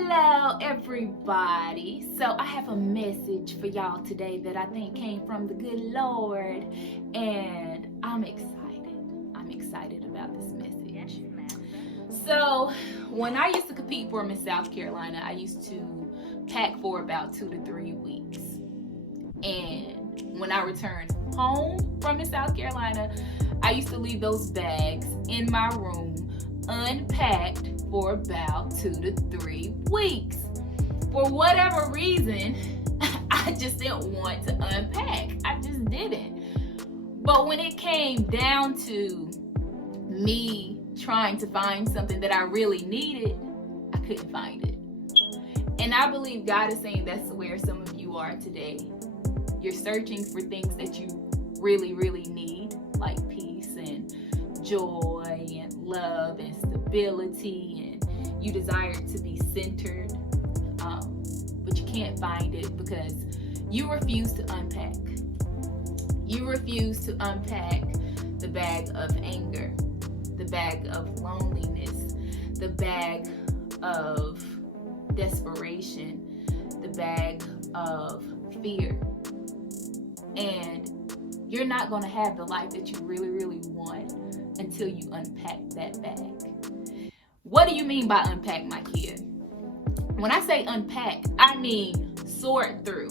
Hello everybody. So I have a message for y'all today that I think came from the good Lord, and I'm excited. I'm excited about this message. So when I used to compete for Miss South Carolina, I used to pack for about 2 to 3 weeks. And when I returned home from Miss South Carolina, I used to leave those bags in my room unpacked for about 2 to 3 weeks. For whatever reason, I just didn't want to unpack. I just didn't. But when it came down to me trying to find something that I really needed, I couldn't find it. And I believe God is saying that's where some of you are today. You're searching for things that you really, really need, like peace and joy and love and stability, and you desire to be centered, but you can't find it because you refuse to unpack. You refuse to unpack the bag of anger, the bag of loneliness, the bag of desperation, the bag of fear. And you're not going to have the life that you really, really want until you unpack that bag. What do you mean by unpack, my kid? When I say unpack, I mean sort through.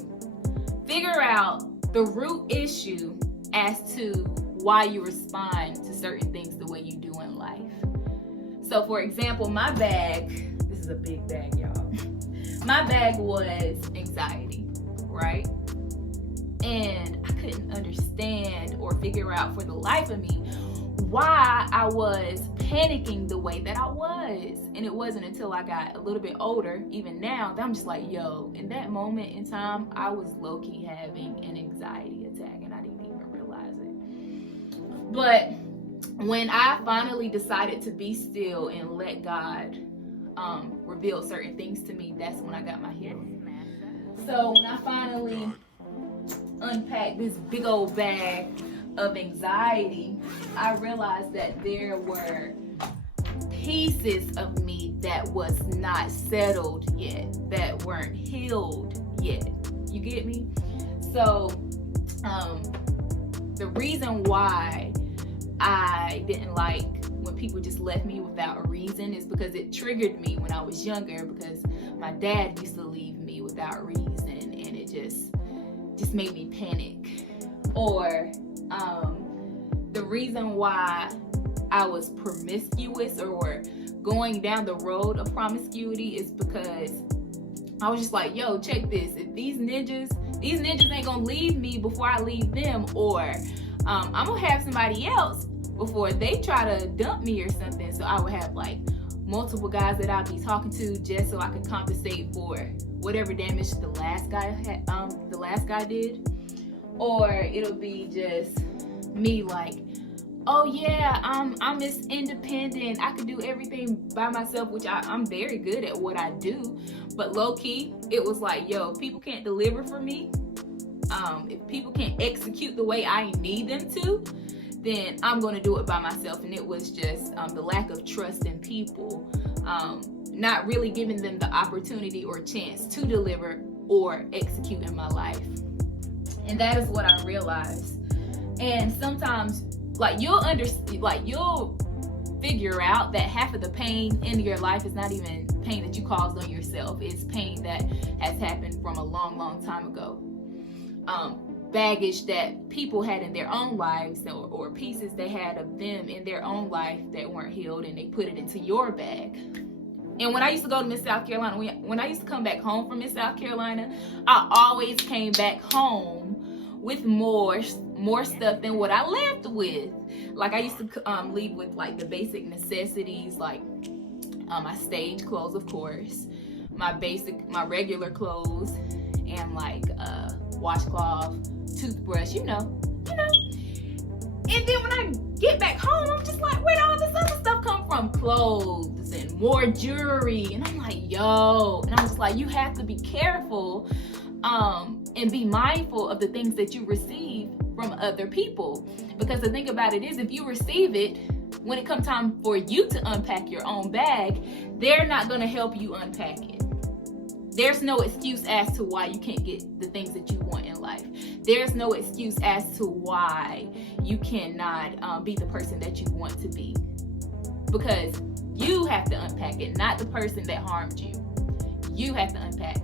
Figure out the root issue as to why you respond to certain things the way you do in life. So for example, my bag, this is a big bag, y'all. My bag was anxiety, right? And I couldn't understand or figure out for the life of me why I was panicking the way that I was. And it wasn't until I got a little bit older, even now, that I'm just like, yo, in that moment in time, I was low-key having an anxiety attack and I didn't even realize it. But when I finally decided to be still and let God reveal certain things to me, that's when I got my healing. So when I finally unpacked this big old bag of anxiety, I realized that there were pieces of me that was not settled yet, that weren't healed yet. You get me? So the reason why I didn't like when people just left me without a reason is because it triggered me when I was younger, because my dad used to leave me without reason, and it just made me panic. Or the reason why I was promiscuous or going down the road of promiscuity is because I was just like, yo, check this. If these ninjas ain't gonna leave me before I leave them, or I'm gonna have somebody else before they try to dump me or something. So I would have like multiple guys that I'd be talking to just so I could compensate for whatever damage the last guy did. Or it'll be just me like, oh yeah, I'm this independent, I can do everything by myself, which I'm very good at what I do. But low-key, it was like, yo, if people can't deliver for me, if people can't execute the way I need them to, then I'm gonna do it by myself. And it was just the lack of trust in people, not really giving them the opportunity or chance to deliver or execute in my life. And that is what I realized. And sometimes, like, you'll figure out that half of the pain in your life is not even pain that you caused on yourself. It's pain that has happened from a long, long time ago. Baggage that people had in their own lives, or pieces they had of them in their own life that weren't healed, and they put it into your bag. And when I used to go to Miss South Carolina, when I used to come back home from Miss South Carolina, I always came back home with more stuff than what I left with. Like, I used to leave with like the basic necessities, like my stage clothes, of course, my regular clothes, and like washcloth, toothbrush, you know. And then when I get back home, I'm just like, where'd all this other stuff come from? Clothes and more jewelry. And I'm like, yo. And I'm just like, you have to be careful and be mindful of the things that you receive from other people. Because the thing about it is, if you receive it, when it comes time for you to unpack your own bag, they're not going to help you unpack it. There's no excuse as to why you can't get the things that you want in life. There's no excuse as to why you cannot be the person that you want to be. Because you have to unpack it, not the person that harmed you. You have to unpack.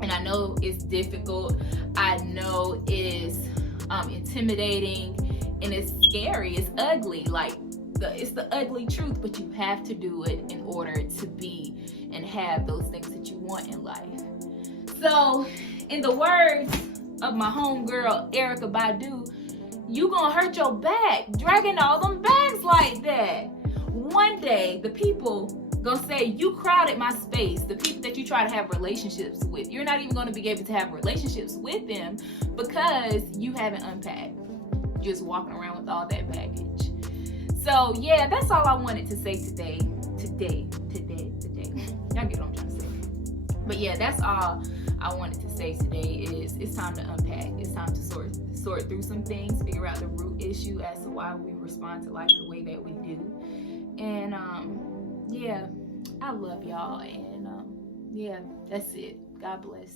And I know it's difficult. I know it's intimidating, and it's scary. It's ugly. Like, it's the ugly truth, but you have to do it in order to be and have those things that you want in life. So, in the words of my homegirl Erica Badu, you gonna hurt your back dragging all them bags like that. One day, the people gonna say you crowded my space. The people that you try to have relationships with, you're not even gonna be able to have relationships with them because you haven't unpacked. Just walking around with all that baggage. So yeah, that's all I wanted to say today. Y'all get what I'm trying to say. But yeah, that's all I wanted to say today is it's time to unpack. It's time to sort through some things, figure out the root issue as to why we respond to life the way that we do. And yeah, I love y'all. And yeah, that's it. God bless.